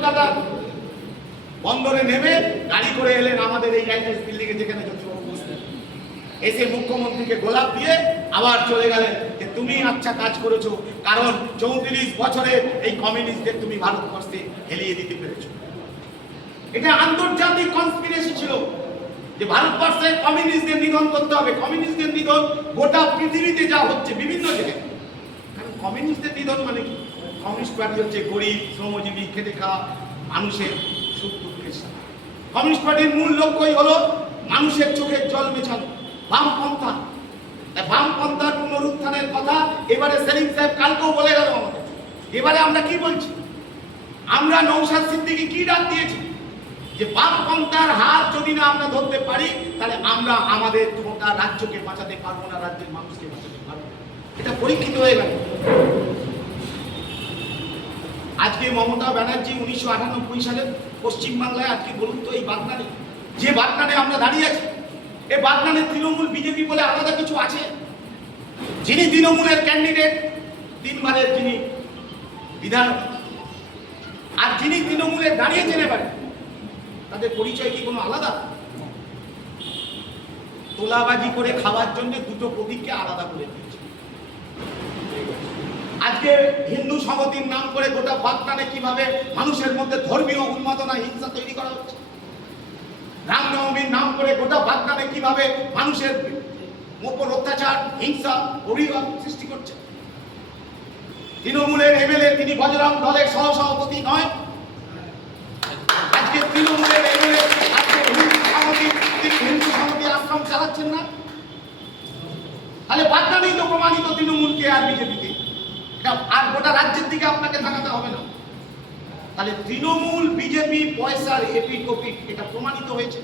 কলকাতা বন্দরে নেমে গাড়ি করে এলেন আমাদের এই রাইটার্স বিল্ডিং এ, যেখানে জ্যোতিবাবু বসতেন। এসে মুখ্যমন্ত্রীকে গোলাপ দিয়ে আবার চলে গেলেন যে তুমি আচ্ছা কাজ করেছো, কারণ 34 বছরে এই কমিউনিস্টদের তুমি ভারতবর্ষে হেলিয়ে দিতে পেরেছো। এটা আন্তর্জাতিক কনস্পিরেসি ছিল যে ভারতবর্ষে কমিউনিস্টদের নিধন করতে হবে। কমিউনিস্টদের নিধন গোটা পৃথিবীতে যা হচ্ছে বিভিন্ন জায়গায়। কারণ কমিউনিস্টদের নিধন মানে কি? কমিউনিস্ট পার্টি হচ্ছে গরিব, শ্রমজীবী, খেটে খাওয়া মানুষের সুখ দুঃখের সাথে। কমিউনিস্ট পার্টির মূল লক্ষ্যই হলো মানুষের চোখের জল মেছানো। বামপন্থা, বামপন্থার পুনরুত্থানের কথা এবারে সেলিম সাহেব কালকেও বলে গেল আমাদের। এবারে আমরা কি বলছি? আমরা নওশাদ সিদ্দিকী কি ডাক দিয়েছি যে বামপন্থার হাত যদি না আমরা ধরতে পারি তাহলে আমরা আমাদের গোটা রাজ্যকে বাঁচাতে পারবো না, রাজ্যের মানুষকে বাঁচাতে পারবো না। এটা পরীক্ষিত হয়ে গেল। আজকে মমতা ব্যানার্জি 1998 সালে পশ্চিমবাংলায় আজকে বলুন তো এই বাগনানে, যে বাগনানে আমরা দাঁড়িয়ে আছি, এই বাগনানে তৃণমূল বিজেপি বলে আলাদা কিছু আছে? যিনি তৃণমূলের ক্যান্ডিডেট 3 বারের যিনি বিধায়ক, আর যিনি তৃণমূলের দাঁড়িয়েছেন এবারে, তাদের পরিচয় কি কোনো আলাদা? তোলাবাজি করে খাওয়ার জন্য দুটো প্রতীককে আলাদা করে দিয়েছে। আজকে হিন্দু সংহতির নাম করে গোটা বাগনানে কিভাবে মানুষের মধ্যে ধর্মীয় উন্মাদনা, হিংসা তৈরি করা হচ্ছে। রামনবমীর নাম করে গোটা বাগনানে কিভাবে মানুষের উপর অত্যাচার, হিংসা, অভিযোগ সৃষ্টি করছে। তৃণমূলের এমএলএ তিনি বজরং দলের সহসভাপতি নয়। আজকে তৃণমূলের এমএলএ আজকে হিন্দু সংহতি আশ্রম চালাচ্ছেন না। তাহলে বাগনানেই তো প্রমাণিত তৃণমূলকে আর বিজেপিকে, আর গোটা রাজ্যের দিকে আপনাকে তাকাতে হবে না। তাহলে তৃণমূল বিজেপি পয়সার এপিক ওপিক এটা প্রমাণিত হয়েছে।